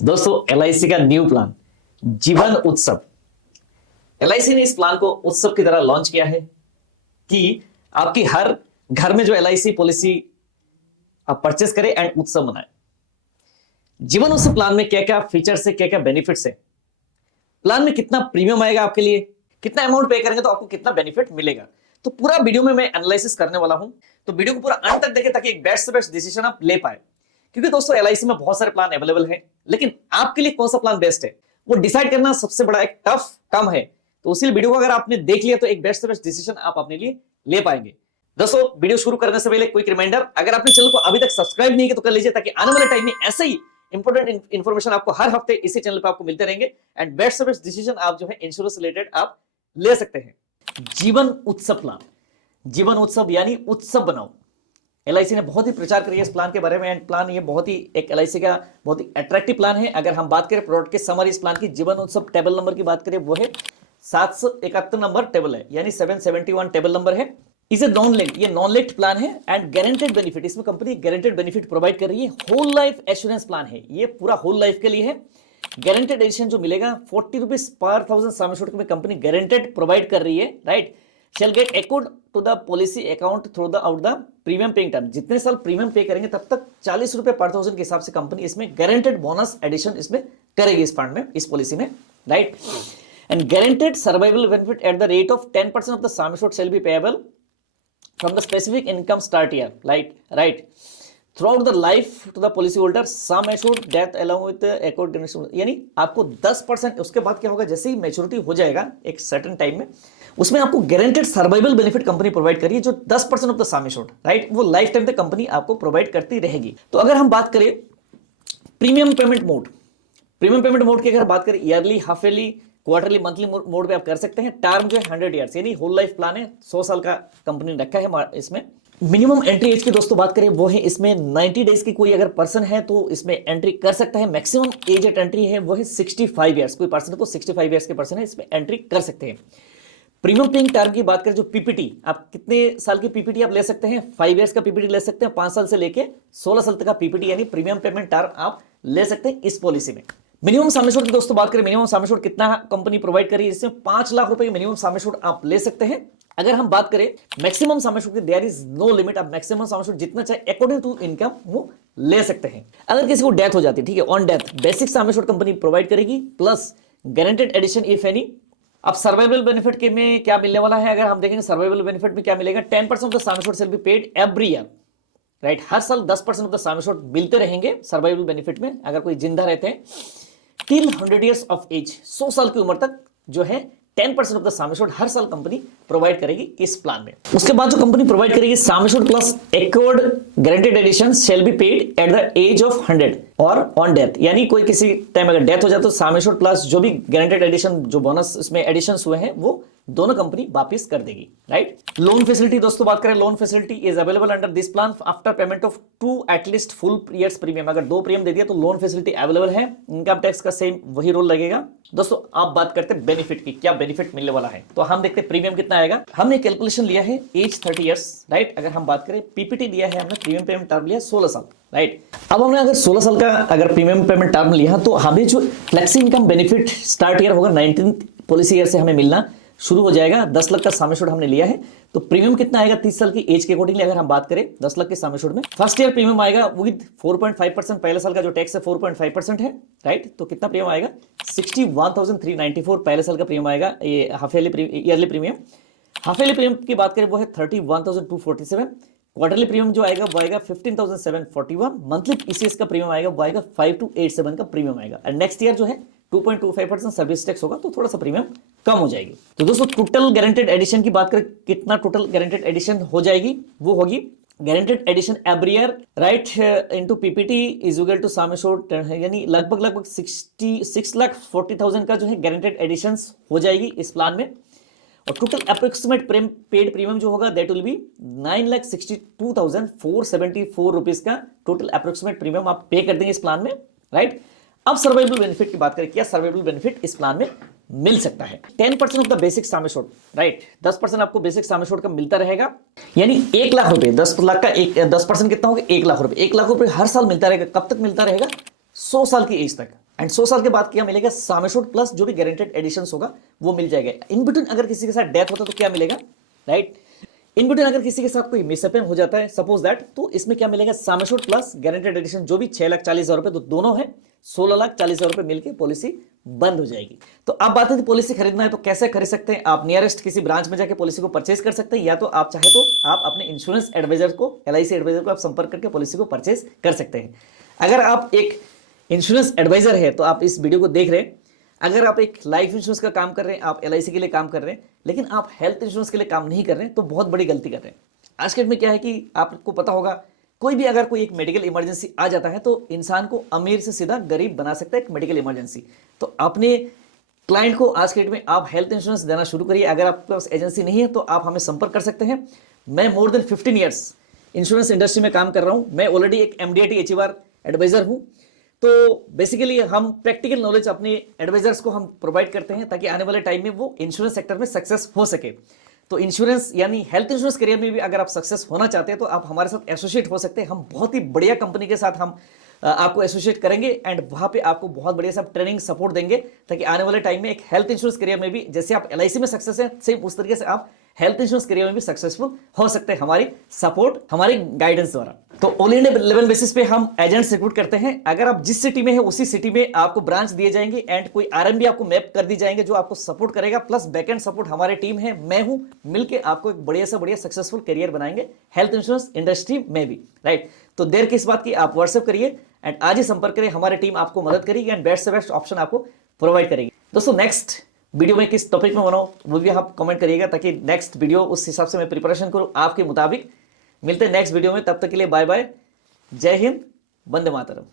दोस्तों एलआईसी का new plan जीवन उत्सव। एलआईसी ने इस प्लान को उत्सव की तरह लॉन्च किया है कि आपकी हर घर में जो एलआईसी पॉलिसी आप परचेस करें एंड उत्सव मनाएं। जीवन उत्सव प्लान में क्या क्या फीचर्स है, क्या क्या बेनिफिट्स है, प्लान में कितना प्रीमियम आएगा आपके लिए, कितना अमाउंट पे करेंगे तो आपको कितना बेनिफिट मिलेगा, तो पूरा वीडियो में मैं एनालिसिस करने वाला हूं। तो वीडियो को पूरा अंत तक देखें ताकि एक बेस्ट से बेस्ट डिसीजन आप ले पाए। क्योंकि दोस्तों एलआईसी में बहुत सारे प्लान अवेलेबल हैं, लेकिन आपके लिए कौन सा प्लान बेस्ट है वो डिसाइड करना सबसे बड़ा एक टफ काम है। तो उसी वीडियो को अगर आपने देख लिया तो एक बेस्ट से बेस्ट डिसीजन आप अपने लिए ले पाएंगे। दोस्तों वीडियो शुरू करने से पहले क्विक रिमाइंडर, अगर आपने चैनल को अभी तक सब्सक्राइब नहीं किया तो कर लीजिए ताकि आने वाले टाइम में ऐसे ही इंपॉर्टेंट इन्फॉर्मेशन आपको हर हफ्ते इसी चैनल पर आपको मिलते रहेंगे एंड बेस्ट से बेस्ट डिसीजन आप जो है इंश्योरेंस रिलेटेड आप ले सकते हैं। जीवन उत्सव प्लान, जीवन उत्सव यानी उत्सव बनाओ। एलआईसी ने बहुत ही प्रचार करी है इस प्लान के बारे में एंड प्लान ये बहुत ही एक एलआईसी का बहुत ही अट्रैक्टिव प्लान है। अगर हम बात करें प्रोडक्ट के समरी इस प्लान की, जीवन उत्सव टेबल नंबर की बात करें वो है 771 नंबर टेबल है, यानी 771 टेबल नंबर है। इसे ये नॉन लिंक्ड प्लान है एंड गारंटेड बेनिफिट, इसमें कंपनी गारंटेड बेनिफिट प्रोवाइड कर रही है। होल लाइफ एश्योरेंस प्लान है, ये पूरा होल लाइफ के लिए है। गारंटेड एडिशन जो मिलेगा 40 रुपीज पर 1000 सम एश्योर्ड में कंपनी गारंटेड प्रोवाइड कर रही है, right. Shall get account to the policy account through the out the premium paying term. जितने साल प्रीमियम पे करेंगे तब तक 40 रुपए पर 1000 के हिसाब से कंपनी इसमें गारंटेड बोनस एडिशन इसमें करेगी इस फंड में, इस पॉलिसी में, right. And guaranteed survival benefit at the rate of 10% of the sum assured shall be payable from the specific income start year, right, throughout the life to the policy holder sum assured death along with account donation. यानी आपको 10%, उसके बाद क्या होगा, जैसे ही maturity हो जाएगा एक सर्टेन टाइम में, उसमें आपको guaranteed survival benefit company provide करिए जो 10% of the sum assured, right, वो लाइफ टाइम तक कंपनी आपको प्रोवाइड करती रहेगी। तो अगर हम बात करें premium payment mode, premium payment mode की अगर बात करें yearly, half yearly, quarterly, monthly mode पे आप कर सकते हैं। टर्म जो है 100 ईयर्स, यानी होल लाइफ प्लान है, 100 साल का कंपनी ने रखा है इसमें। मिनिमम एंट्री एज की दोस्तों बात करें वो है इसमें 90 डेज की कोई अगर पर्सन है तो इसमें एंट्री कर सकता है। मैक्सिमम एज एट एंट्री है वो है 65 ईयर्स, कोई पर्सन है तो 65 ईयर्स के पर्सन है इसमें एंट्री कर सकते हैं। प्रीमियम पेइंग टर्म की बात करें, जो पीपीटी, आप कितने साल की पीपीटी आप ले सकते हैं, 5 इयर्स का पीपीटी ले सकते हैं, 5 साल से लेके 16 साल तक का पीपीटी यानी प्रीमियम पेमेंट टर्म आप ले सकते हैं इस पॉलिसी में। मिनिमम सम एश्योर्ड की दोस्तों बात करें, मिनिमम सम एश्योर्ड कितना कंपनी प्रोवाइड करी है, इसमें 5 लाख रुपए की मिनिमम सम एश्योर्ड आप ले सकते हैं। अगर हम बात करें मैक्सिमम सम एश्योर्ड की, देयर इज नो लिमिट, आप मैक्सिमम सम एश्योर्ड जितना चाहे अकॉर्डिंग टू इनकम वो ले सकते हैं। अगर किसी को डेथ हो जाती है, ठीक है, on death basic sum assured company provide करेगी plus guaranteed addition if any. अब सर्वाइवल बेनिफिट के में क्या मिलने वाला है, अगर हम देखेंगे सर्वाइवल बेनिफिट में क्या मिलेगा, 10% of the sum assured shall be paid every year, right. हर साल 10% ऑफ द सम एश्योर्ड मिलते रहेंगे सर्वाइवल बेनिफिट में अगर कोई जिंदा रहते हैं। टिल 100 इयर्स ऑफ एज, 100 साल की उम्र तक जो है 10% ऑफ द सम एश्योर्ड हर साल कंपनी प्रोवाइड करेगी इस प्लान में। उसके बाद जो कंपनी प्रोवाइड करेगी sum assured plus accrued guaranteed addition shall be paid at the age of 100 और ऑन डेथ, यानी कोई किसी टाइम अगर डेथ हो जाए तो सम एश्योर्ड प्लस जो भी गारंटेड एडिशन, जो बोनस इसमें एडिशन हुए हैं वो दोनों कंपनी वापस कर देगी, राइट। लोन फैसिलिटी दोस्तों बात करें, loan facility is available under this plan after payment of 2 at least full years premium. अगर 2 प्रीमियम दे दिया तो लोन फैसिलिटी अवेलेबल है। इनकम टैक्स का सेम वही रोल लगेगा। दोस्तों आप बात करते हैं बेनिफिट की, क्या बेनिफिट मिलने वाला है, तो हम देखते हैं प्रीमियम कितना आएगा। हमने कैलकुलेशन लिया है एज 30 इयर्स, राइट। अगर हम बात करें पीपीटी दिया है हमने, प्रीमियम पेमेंट टर्म लिया 16 साल, राइट। अब हमने अगर 16 साल का अगर प्रीमियम पेमेंट टर्म लिया तो हमें जो flexi income benefit start year होगा 19th पॉलिसी ईयर से हमें मिलना शुरू हो जाएगा। 10 लाख का सम एश्योर्ड हमने लिया है तो प्रीमियम कितना आएगा 30 साल की एज के अकॉर्डिंगली अगर हम बात करें 10 लाख के सम एश्योर्ड में, फर्स्ट ईयर प्रीमियम आएगा विद 4.5%, पहले साल का जो टैक्स है 4.5% है, राइट। तो कितना प्रीमियम आएगा 61,394 पहले साल का प्रीमियम आएगा। ये half yearly premium, half yearly premium की बात करें वो है 31,247। क्वार्टरली प्रीमियम जो आएगा वो आएगा 15,741। मंथली ईसीएस का प्रीमियम आएगा वो आएगा 5287 का प्रीमियम आएगा। एंड नेक्स्ट ईयर जो है 2.25% सर्विस टैक्स होगा तो थोड़ा सा प्रीमियम कम हो जाएगी। तो दोस्तों टोटल गारंटेड एडिशन की बात करें, कितना टोटल गारंटेड एडिशन हो जाएगी, वो होगी guaranteed addition every year, right, into PPT is equal to sum assured, यानी लगभग 6,40,000 का जो है गारंटेड एडिशन हो जाएगी इस प्लान में। और टोटल अप्रोक्सीमेट पेड प्रीमियम जो होगा दैट विल बी 9,62,474 रुपीज का टोटल अप्रोक्सीमेट प्रीमियम आप पे कर देंगे इस प्लान में, राइट। अब सर्वाइवल बेनिफिट की बात करें, क्या सर्वाइवल बेनिफिट इस प्लान में मिल सकता है। 10% of the basic sum assured, right, 10% आपको बेसिक सम एश्योर्ड का मिलता रहेगा, यानी 1 लाख रुपए, 10 लाख का 10% कितना होगा 1 लाख रुपए, 1 लाख रुपए हर साल मिलता रहेगा। कब तक मिलता रहेगा 100 साल की एज तक। एंड 100 साल के बाद क्या मिलेगा, सम एश्योर्ड प्लस जो भी गारंटेड एडिशन होगा वो मिल जाएगा। इन बिटवीन अगर किसी के साथ डेथ होता है तो क्या मिलेगा, राइट। इन बिटवीन अगर किसी के साथ कोई मिसहैपन हो जाता है सपोज दैट, तो इसमें क्या मिलेगा, sum assured plus guaranteed addition जो भी 6,40,000 रुपए, तो दोनों है 16,40,000 रुपए मिलकर पॉलिसी बंद हो जाएगी। तो अब बात है पॉलिसी खरीदना है तो कैसे खरीद सकते हैं। आप नियरेस्ट किसी ब्रांच में जाके पॉलिसी को परचेज कर सकते हैं, या तो आप चाहे तो आप अपने इंश्योरेंस एडवाइजर को, LIC एडवाइजर को आप संपर्क करके पॉलिसी को परचेज कर सकते हैं। अगर आप एक इंश्योरेंस एडवाइजर है तो आप इस वीडियो को देख रहे हैं। अगर आप एक लाइफ इंश्योरेंस का काम कर रहे हैं, आप LIC के लिए काम कर रहे हैं, लेकिन आप हेल्थ इंश्योरेंस के लिए काम नहीं कर रहे हैं, तो बहुत बड़ी गलती कर रहे हैं। आज के डेट में क्या है कि आपको पता होगा, कोई भी अगर कोई एक मेडिकल इमरजेंसी आ जाता है तो इंसान को अमीर से सीधा गरीब बना सकता है एक मेडिकल इमरजेंसी। तो अपने क्लाइंट को आज के डेट में आप हेल्थ इंश्योरेंस देना शुरू करिए। अगर आपके पास एजेंसी नहीं है तो आप हमें संपर्क कर सकते हैं। मैं more than 15 years insurance industry में काम कर रहा हूं। मैं ऑलरेडी एक MDRT HEVAR एडवाइजर हूं। तो बेसिकली हम प्रैक्टिकल नॉलेज अपने एडवाइजर्स को हम प्रोवाइड करते हैं ताकि आने वाले टाइम में वो इंश्योरेंस सेक्टर में सक्सेस हो सके। तो इंश्योरेंस यानी हेल्थ इंश्योरेंस करियर में भी अगर आप सक्सेस होना चाहते हैं तो आप हमारे साथ एसोसिएट हो सकते हैं। हम बहुत ही बढ़िया कंपनी के साथ हम आपको एसोसिएट करेंगे एंड वहां पे आपको बहुत बढ़िया सब ट्रेनिंग सपोर्ट देंगे ताकि आने वाले टाइम में एक हेल्थ इंश्योरेंस करियर में भी जैसे आप LIC में सक्सेस है, सेम उस तरीके से आप हेल्थ इंश्योरेंस करियर में भी सक्सेसफुल हो सकते हैं हमारी सपोर्ट, हमारी गाइडेंस द्वारा। तो ऑल इंडिया लेवल बेसिस पे हम एजेंट्स रिक्रूट करते हैं। अगर आप जिस सिटी में है उसी सिटी में आपको ब्रांच दिए जाएंगे एंड कोई RMB आपको मैप कर दी जाएंगे जो आपको सपोर्ट करेगा, प्लस बैकएंड सपोर्ट हमारी टीम है, मैं हूं, मिलके आपको एक बढ़िया से बढ़िया सक्सेसफुल करियर बनाएंगे हेल्थ इंश्योरेंस इंडस्ट्री में भी, राइट। तो देर किस बात की, आप व्हाट्सएप करिए एंड आज ही संपर्क करें। हमारी टीम आपको मदद करेगी एंड बेस्ट से बेस्ट ऑप्शन आपको प्रोवाइड करेगी। दोस्तों नेक्स्ट वीडियो में किस टॉपिक में बनाऊं वो भी आप कमेंट करिएगा ताकि नेक्स्ट वीडियो उस हिसाब से मैं प्रिपरेशन करूं आपके मुताबिक। मिलते हैं नेक्स्ट वीडियो में, तब तक के लिए बाय बाय, जय हिंद, वंदे मातरम।